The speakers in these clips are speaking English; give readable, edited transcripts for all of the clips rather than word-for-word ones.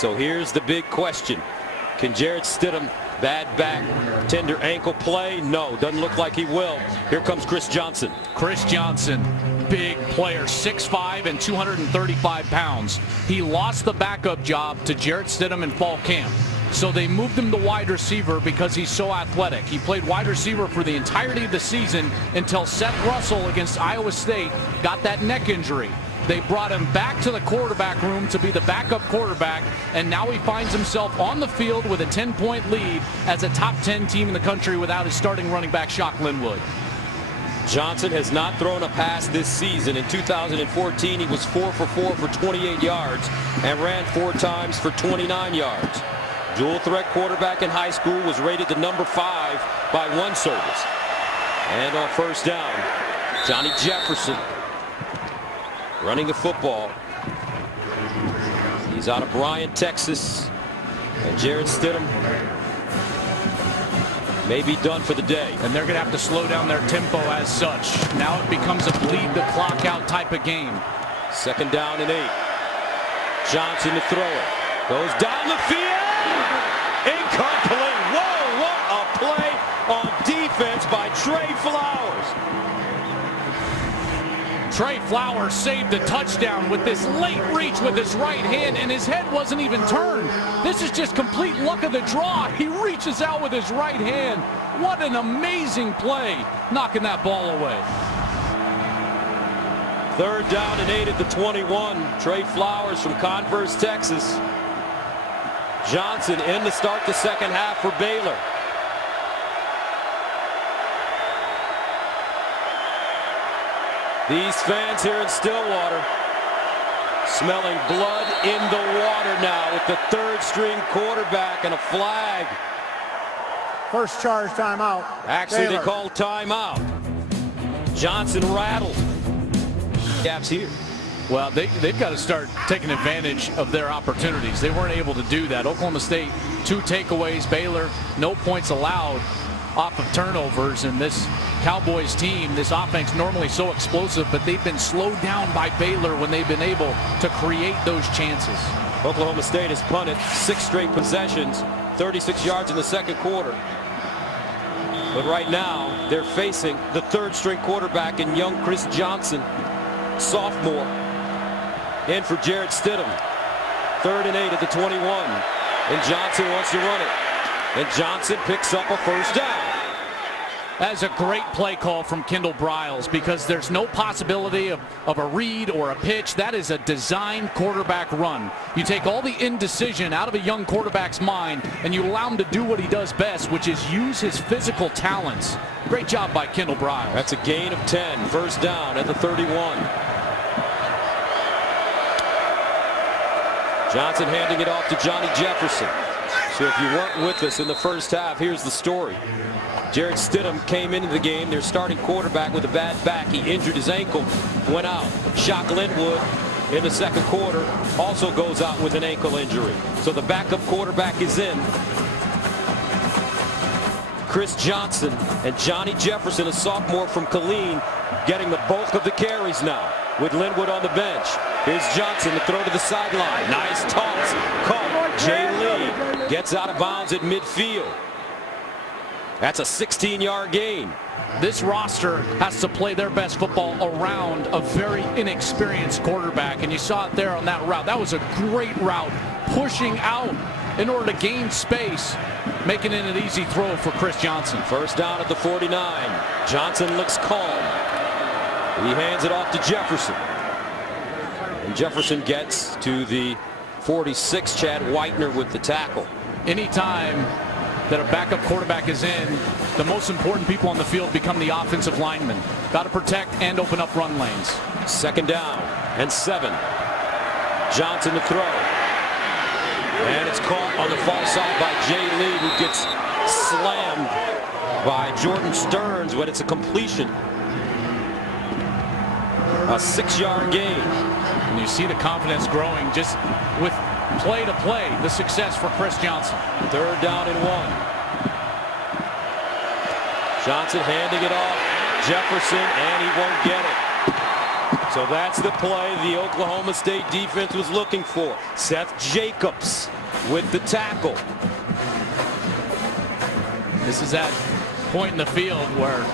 So here's the big question. Can Jarrett Stidham, bad back, tender ankle play? No, doesn't look like he will. Here comes Chris Johnson. Chris Johnson, big player, 6'5" and 235 pounds. He lost the backup job to Jarrett Stidham in fall camp. So they moved him to wide receiver because he's so athletic. He played wide receiver for the entirety of the season until Seth Russell against Iowa State got that neck injury. They brought him back to the quarterback room to be the backup quarterback, and now he finds himself on the field with a 10-point lead as a top 10 team in the country without his starting running back, Shock Linwood. Johnson has not thrown a pass this season. In 2014, he was 4 for 4 for 28 yards and ran 4 times for 29 yards. Dual threat quarterback in high school, was rated the number 5 by one service. And on first down, Johnny Jefferson running the football. He's out of Bryan, Texas. And Jarrett Stidham may be done for the day. And they're going to have to slow down their tempo as such. Now it becomes a bleed the clock out type of game. Second down and 8. Johnson to throw it. Goes down the field. Incomplete. Whoa, what a play on defense by Trey Flowers. Trey Flowers saved the touchdown with this late reach with his right hand, and his head wasn't even turned. This is just complete luck of the draw. He reaches out with his right hand. What an amazing play, knocking that ball away. Third down and 8 at the 21. Trey Flowers from Converse, Texas. Johnson in to start the second half for Baylor. These fans here in Stillwater smelling blood in the water now with the third string quarterback and a flag. First charge timeout. Actually, Baylor. they called timeout. Johnson rattled. Gaps here. Well, they've got to start taking advantage of their opportunities. They weren't able to do that. Oklahoma State, 2 takeaways. Baylor, no points allowed off of turnovers. And this Cowboys team, this offense normally so explosive, but they've been slowed down by Baylor when they've been able to create those chances. Oklahoma State has punted 6 straight possessions, 36 yards in the second quarter. But right now, they're facing the third string quarterback in young Chris Johnson, sophomore. In for Jarrett Stidham. 3rd and 8 at the 21. And Johnson wants to run it. And Johnson picks up a first down. That's a great play call from Kendall Briles, because there's no possibility of a read or a pitch. That is a designed quarterback run. You take all the indecision out of a young quarterback's mind and you allow him to do what he does best, which is use his physical talents. Great job by Kendall Briles. That's a gain of 10. First down at the 31. Johnson handing it off to Johnny Jefferson. So if you weren't with us in the first half, here's the story. Jarrett Stidham came into the game, their starting quarterback, with a bad back. He injured his ankle, went out. Shock Linwood in the second quarter also goes out with an ankle injury. So the backup quarterback is in. Chris Johnson and Johnny Jefferson, a sophomore from Killeen, getting the bulk of the carries now with Linwood on the bench. Here's Johnson to throw to the sideline. Nice toss. Caught. Jay Lee gets out of bounds at midfield. That's a 16-yard gain. This roster has to play their best football around a very inexperienced quarterback, and you saw it there on that route. That was a great route, pushing out in order to gain space, making it an easy throw for Chris Johnson. First down at the 49. Johnson looks calm. He hands it off to Jefferson. And Jefferson gets to the 46. Chad Whitener with the tackle. Anytime that a backup quarterback is in, the most important people on the field become the offensive linemen. Got to protect and open up run lanes. Second down and 7. Johnson to throw. And it's caught on the far side by Jay Lee, who gets slammed by Jordan Stearns, but it's a completion. A 6-yard gain. And you see the confidence growing just with play to play, the success for Chris Johnson. Third down and 1. Johnson handing it off. Jefferson, and he won't get it. So that's the play the Oklahoma State defense was looking for. Seth Jacobs with the tackle. This is that point in the field where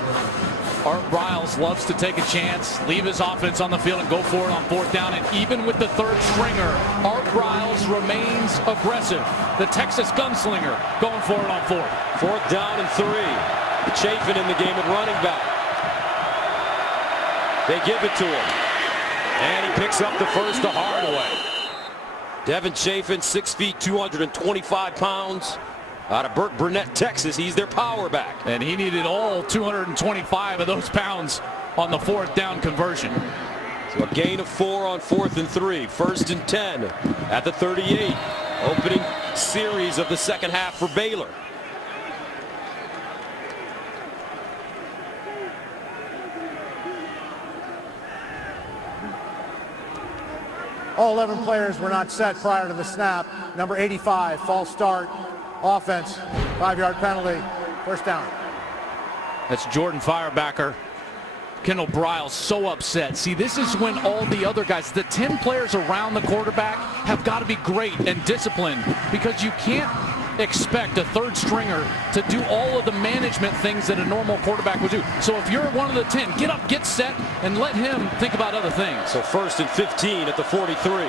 Art Briles loves to take a chance, leave his offense on the field and go for it on 4th down. And even with the 3rd stringer, Art Briles remains aggressive. The Texas gunslinger going for it on 4th. 4th down and 3. Chafin in the game at running back. They give it to him. And he picks up the first the hard way. Devin Chafin, 6 feet, 225 pounds. Out of Burke Burnett, Texas. He's their power back. And he needed all 225 of those pounds on the 4th down conversion. So a gain of 4 on 4th and 3. 1st and 10 at the 38. Opening series of the second half for Baylor. All 11 players were not set prior to the snap. Number 85, false start. Offense, 5-yard penalty, 1st down. That's Jordan Firebacker. Kendall Briles so upset. See, this is when all the other guys, the 10 players around the quarterback, have got to be great and disciplined, because you can't expect a 3rd stringer to do all of the management things that a normal quarterback would do. So if you're one of the 10, get up, get set, and let him think about other things. So 1st and 15 at the 43.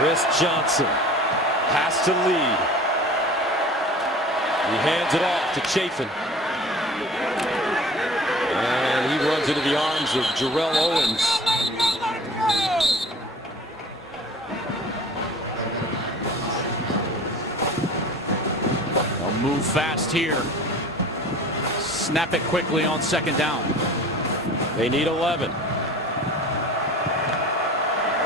Chris Johnson has to lead. He hands it off to Chafin. And he runs into the arms of Jarrell Owens. They'll move fast here. Snap it quickly on 2nd down. They need 11.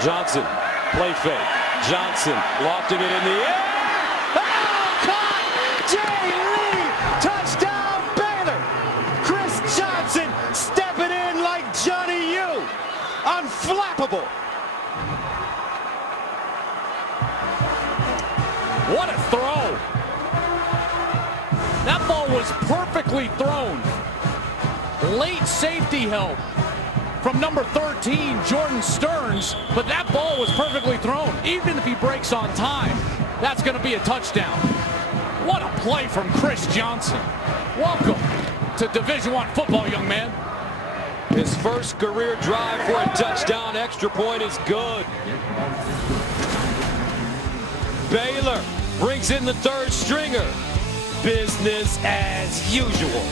Johnson, play fake. Johnson lofting it in the air. Oh, caught! Jay Lee! Touchdown, Baylor! Chris Johnson stepping in like Johnny U. Unflappable. What a throw! That ball was perfectly thrown. Late safety help from number 13, Jordan Stearns, but that ball was perfectly thrown. Even if he breaks on time, that's going to be a touchdown. What a play from Chris Johnson. Welcome to Division I football, young man. His first career drive for a touchdown. Extra point is good. Baylor brings in the 3rd stringer. Business as usual.